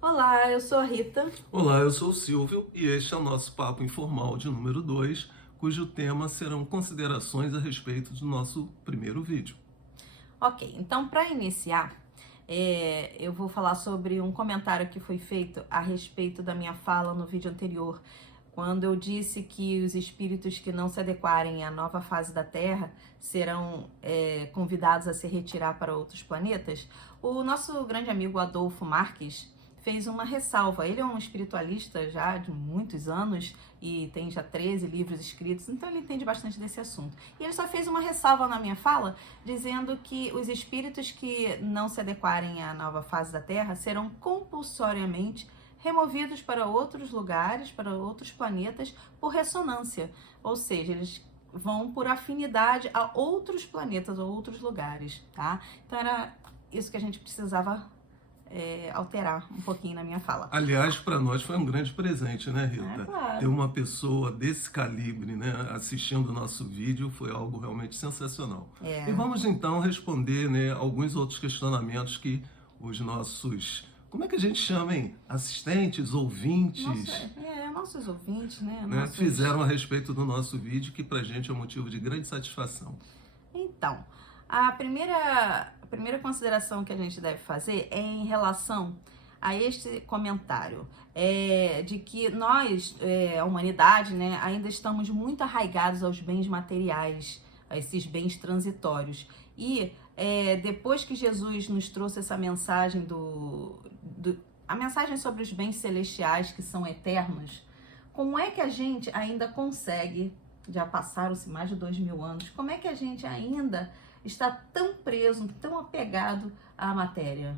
Olá, eu sou a Rita. Olá, eu sou o Silvio e este é o nosso papo informal de número 2, cujo tema serão considerações a respeito do nosso primeiro vídeo. Ok, então para iniciar, eu vou falar sobre um comentário que foi feito a respeito da minha fala no vídeo anterior, quando eu disse que os espíritos que não se adequarem à nova fase da Terra serão convidados a se retirar para outros planetas. O nosso grande amigo Adolfo Marques fez uma ressalva. Ele é um espiritualista já de muitos anos e tem já 13 livros escritos, então ele entende bastante desse assunto. E ele só fez uma ressalva na minha fala, dizendo que os espíritos que não se adequarem à nova fase da Terra serão compulsoriamente removidos para outros lugares, para outros planetas, por ressonância. Ou seja, eles vão por afinidade a outros planetas ou outros lugares, tá? Então era isso que a gente precisava alterar um pouquinho na minha fala. Aliás, para nós foi um grande presente, né, Rita? Claro. Ter uma pessoa desse calibre, né, assistindo o nosso vídeo foi algo realmente sensacional. E vamos então responder, né, alguns outros questionamentos que os nossos, como é que a gente chama, hein? Assistentes, ouvintes, Nossos ouvintes, né? fizeram a respeito do nosso vídeo, que pra gente é um motivo de grande satisfação. Então, a primeira consideração que a gente deve fazer é em relação a este comentário, de que nós, a humanidade, né, ainda estamos muito arraigados aos bens materiais, a esses bens transitórios. E depois que Jesus nos trouxe essa mensagem a mensagem sobre os bens celestiais que são eternos, como é que a gente ainda consegue, já passaram-se mais de 2000 anos, como é que a gente ainda está tão preso, tão apegado à matéria?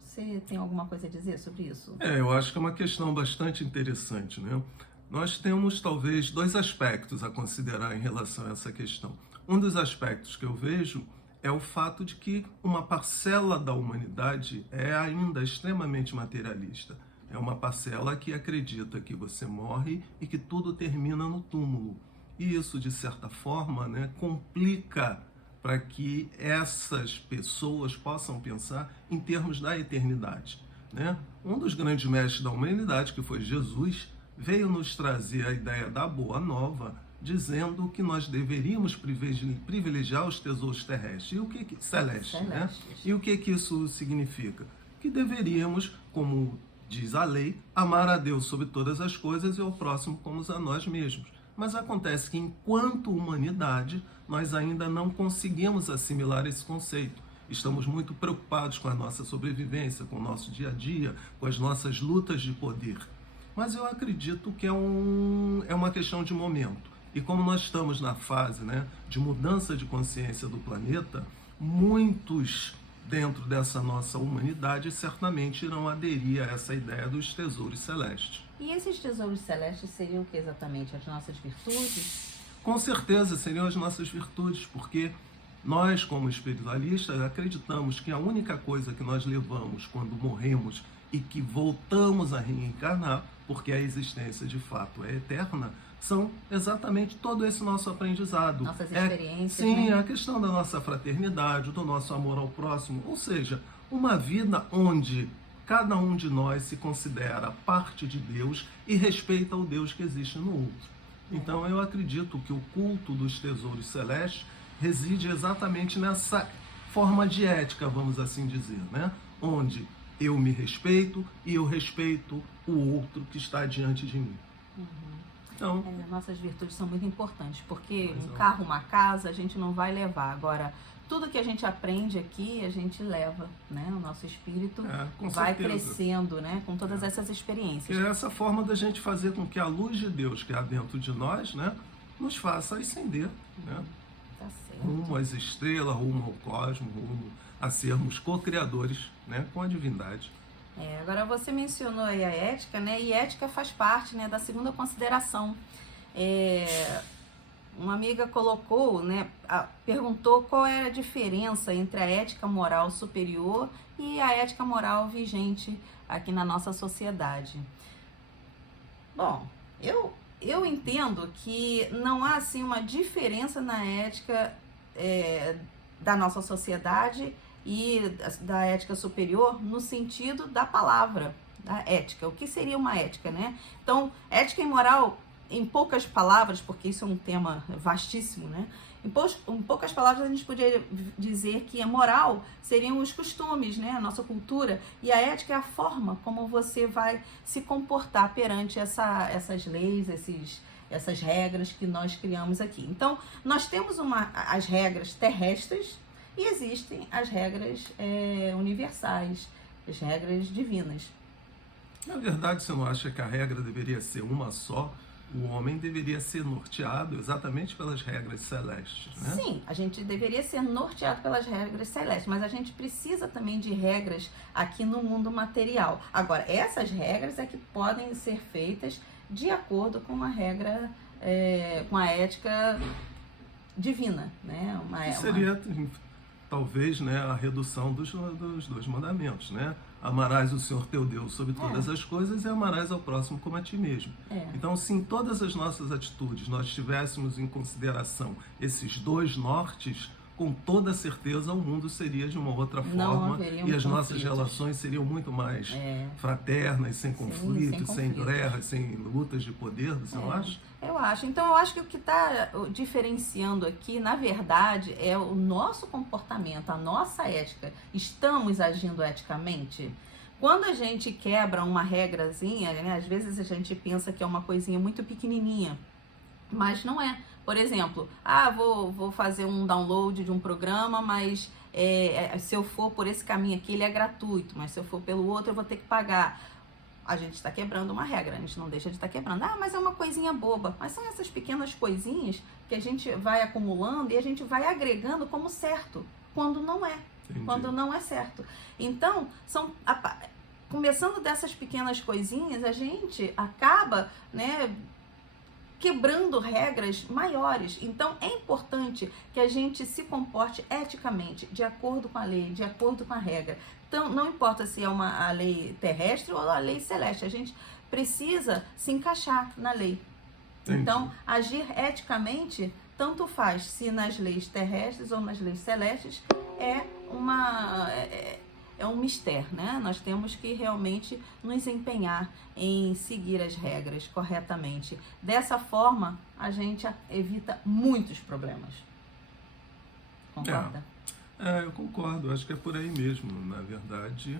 Você tem alguma coisa a dizer sobre isso? Eu acho que é uma questão bastante interessante, né? Nós temos talvez dois aspectos a considerar em relação a essa questão. Um dos aspectos que eu vejo é o fato de que uma parcela da humanidade é ainda extremamente materialista. É uma parcela que acredita que você morre e que tudo termina no túmulo. E isso, de certa forma, né, complica para que essas pessoas possam pensar em termos da eternidade, né? Um dos grandes mestres da humanidade, que foi Jesus, veio nos trazer a ideia da boa nova, dizendo que nós deveríamos privilegiar os tesouros terrestres e o que celestes, né? E o que isso significa? Que deveríamos, como diz a lei, amar a Deus sobre todas as coisas e ao próximo como a nós mesmos. Mas acontece que, enquanto humanidade, nós ainda não conseguimos assimilar esse conceito. Estamos muito preocupados com a nossa sobrevivência, com o nosso dia a dia, com as nossas lutas de poder. Mas eu acredito que é uma questão de momento. E como nós estamos na fase, né, de mudança de consciência do planeta, muitos dentro dessa nossa humanidade certamente irão aderir a essa ideia dos tesouros celestes. E esses tesouros celestes seriam o que exatamente? As nossas virtudes? Com certeza seriam as nossas virtudes, porque nós, como espiritualistas, acreditamos que a única coisa que nós levamos quando morremos e que voltamos a reencarnar, porque a existência de fato é eterna, são exatamente todo esse nosso aprendizado. Nossas experiências. Sim, né? a questão da nossa fraternidade, do nosso amor ao próximo, ou seja, uma vida onde cada um de nós se considera parte de Deus e respeita o Deus que existe no outro. Então eu acredito que o culto dos tesouros celestes reside exatamente nessa forma de ética, vamos assim dizer, né? Onde eu me respeito e eu respeito o outro que está diante de mim. Então, nossas virtudes são muito importantes, porque um carro, uma casa, a gente não vai levar. Agora, tudo que a gente aprende aqui, a gente leva, né? O nosso espírito vai crescendo, né? Com todas essas experiências. É essa forma da gente fazer com que a luz de Deus que há dentro de nós, né, nos faça ascender, né? Tá certo. Rumo às estrelas, rumo ao cosmos, rumo a sermos co-criadores, né, com a divindade. Agora você mencionou aí a ética, né? E ética faz parte, né, da segunda consideração. Uma amiga colocou, né, perguntou qual era a diferença entre a ética moral superior e a ética moral vigente aqui na nossa sociedade. Bom, eu entendo que não há assim uma diferença na ética da nossa sociedade e da ética superior no sentido da palavra, da ética. O que seria uma ética, né? Então, ética e moral, em poucas palavras, porque isso é um tema vastíssimo, né? Em poucas palavras, a gente poderia dizer que a moral seriam os costumes, né? A nossa cultura. E a ética é a forma como você vai se comportar perante essas leis, essas regras que nós criamos aqui. Então, nós temos as regras terrestres e existem as regras universais, as regras divinas. Na verdade, você não acha que a regra deveria ser uma só? O homem deveria ser norteado exatamente pelas regras celestes, né? Sim, a gente deveria ser norteado pelas regras celestes, mas a gente precisa também de regras aqui no mundo material. Agora, essas regras é que podem ser feitas de acordo com a regra, com a ética divina, né? Seria, talvez, né, a redução dos 2 mandamentos, né? Amarás o Senhor teu Deus sobre todas as coisas e amarás ao próximo como a ti mesmo. Então, se em todas as nossas atitudes nós tivéssemos em consideração esses 2 nortes, com toda certeza o mundo seria de uma outra forma e as nossas relações seriam muito mais fraternas, sem conflitos, sem guerras, sem lutas de poder, você não acha? Eu acho. Então, eu acho que o que está diferenciando aqui, na verdade, é o nosso comportamento, a nossa ética. Estamos agindo eticamente? Quando a gente quebra uma regrazinha, né, às vezes a gente pensa que é uma coisinha muito pequenininha, mas não é. Por exemplo, vou fazer um download de um programa, mas se eu for por esse caminho aqui, ele é gratuito, mas se eu for pelo outro, eu vou ter que pagar. A gente está quebrando uma regra, a gente não deixa de estar quebrando. Mas é uma coisinha boba. Mas são essas pequenas coisinhas que a gente vai acumulando e a gente vai agregando como certo, quando não é. Entendi. Quando não é certo. Então, começando dessas pequenas coisinhas, a gente acaba, né, quebrando regras maiores. Então, é importante que a gente se comporte eticamente, de acordo com a lei, de acordo com a regra. Então, não importa se é a lei terrestre ou a lei celeste, a gente precisa se encaixar na lei. Entendi. Então, agir eticamente, tanto faz se nas leis terrestres ou nas leis celestes, é um mistério, né? Nós temos que realmente nos empenhar em seguir as regras corretamente. Dessa forma, a gente evita muitos problemas. Concorda? Eu concordo, acho que é por aí mesmo. Na verdade,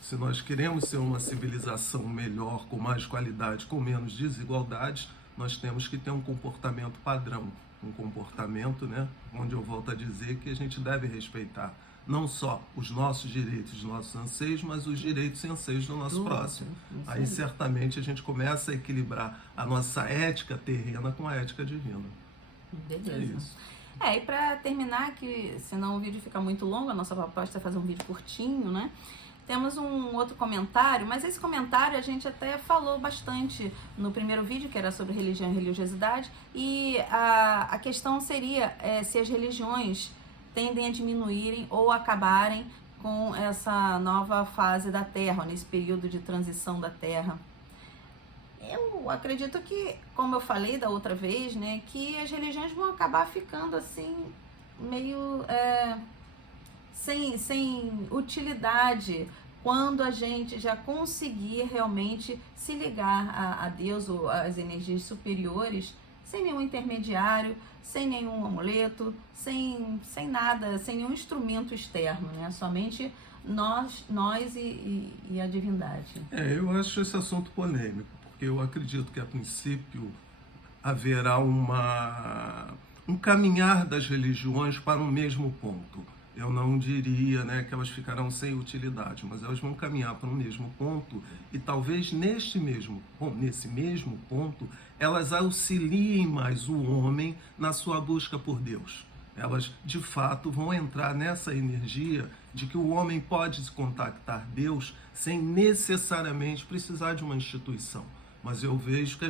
se nós queremos ser uma civilização melhor, com mais qualidade, com menos desigualdades, nós temos que ter um comportamento padrão, um comportamento, né, onde eu volto a dizer que a gente deve respeitar não só os nossos direitos, os nossos anseios, mas os direitos e anseios do nosso próximo. Aí certamente a gente começa a equilibrar a nossa ética terrena com a ética divina. Beleza. É isso. E para terminar, que senão o vídeo fica muito longo, a nossa proposta é fazer um vídeo curtinho, né? Temos um outro comentário, mas esse comentário a gente até falou bastante no primeiro vídeo, que era sobre religião e religiosidade, e a questão seria se as religiões tendem a diminuírem ou acabarem com essa nova fase da Terra, nesse período de transição da Terra. Eu acredito que, como eu falei da outra vez, né, que as religiões vão acabar ficando assim, meio sem utilidade, quando a gente já conseguir realmente se ligar a Deus ou às energias superiores, sem nenhum intermediário, sem nenhum amuleto, sem nada, sem nenhum instrumento externo, né? Um nós e a divindade. Eu acho esse assunto polêmico, porque eu acredito que, a princípio, haverá um caminhar das religiões para um mesmo ponto. Eu não diria, né, que elas ficarão sem utilidade, mas elas vão caminhar para um mesmo ponto e talvez nesse mesmo ponto elas auxiliem mais o homem na sua busca por Deus. Elas, de fato, vão entrar nessa energia de que o homem pode se contactar Deus sem necessariamente precisar de uma instituição. Mas eu vejo que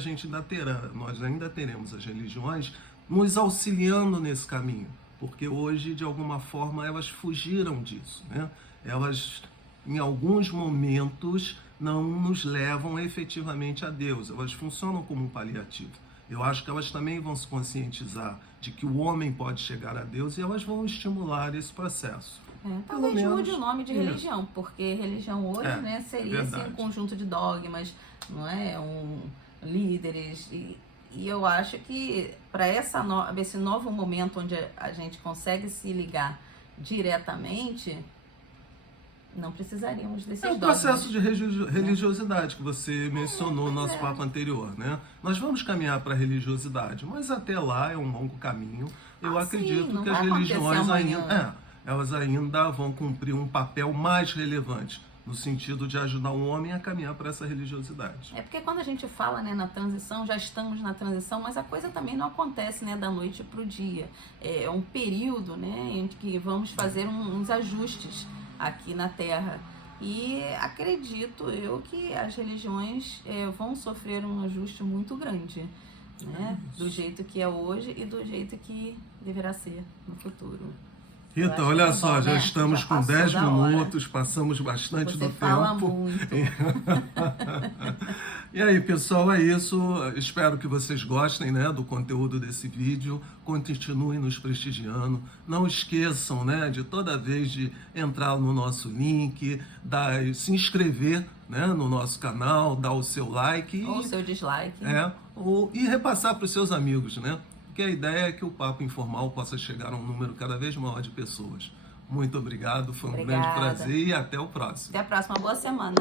nós ainda teremos as religiões nos auxiliando nesse caminho, porque hoje, de alguma forma, elas fugiram disso, né? Elas, em alguns momentos, não nos levam efetivamente a Deus, elas funcionam como um paliativo. Eu acho que elas também vão se conscientizar de que o homem pode chegar a Deus e elas vão estimular esse processo. Talvez menos mude o nome de isso. religião, porque religião hoje, né, seria assim, um conjunto de dogmas, não é? Líderes. E eu acho que para esse novo momento onde a gente consegue se ligar diretamente, não precisaríamos desses É o dogmas. processo de religiosidade que você mencionou no nosso papo anterior, né? Nós vamos caminhar para a religiosidade, mas até lá é um longo caminho. Eu acredito que as religiões elas ainda vão cumprir um papel mais relevante no sentido de ajudar o homem a caminhar para essa religiosidade. É porque quando a gente fala, né, na transição, já estamos na transição, mas a coisa também não acontece, né, da noite para o dia. É um período, né, em que vamos fazer uns ajustes aqui na Terra. E acredito eu que as religiões vão sofrer um ajuste muito grande, né, do jeito que é hoje e do jeito que deverá ser no futuro. Rita, olha só, já estamos com 10 minutos, passamos bastante do tempo. Você fala muito. E aí, pessoal, é isso. Espero que vocês gostem, né, do conteúdo desse vídeo. Continuem nos prestigiando. Não esqueçam, né, de toda vez de entrar no nosso link, se inscrever, né, no nosso canal, dar o seu like. Ou o seu dislike. E repassar para os seus amigos, né? Porque a ideia é que o Papo Informal possa chegar a um número cada vez maior de pessoas. Muito obrigado, foi um grande prazer e até o próximo. Até a próxima, boa semana.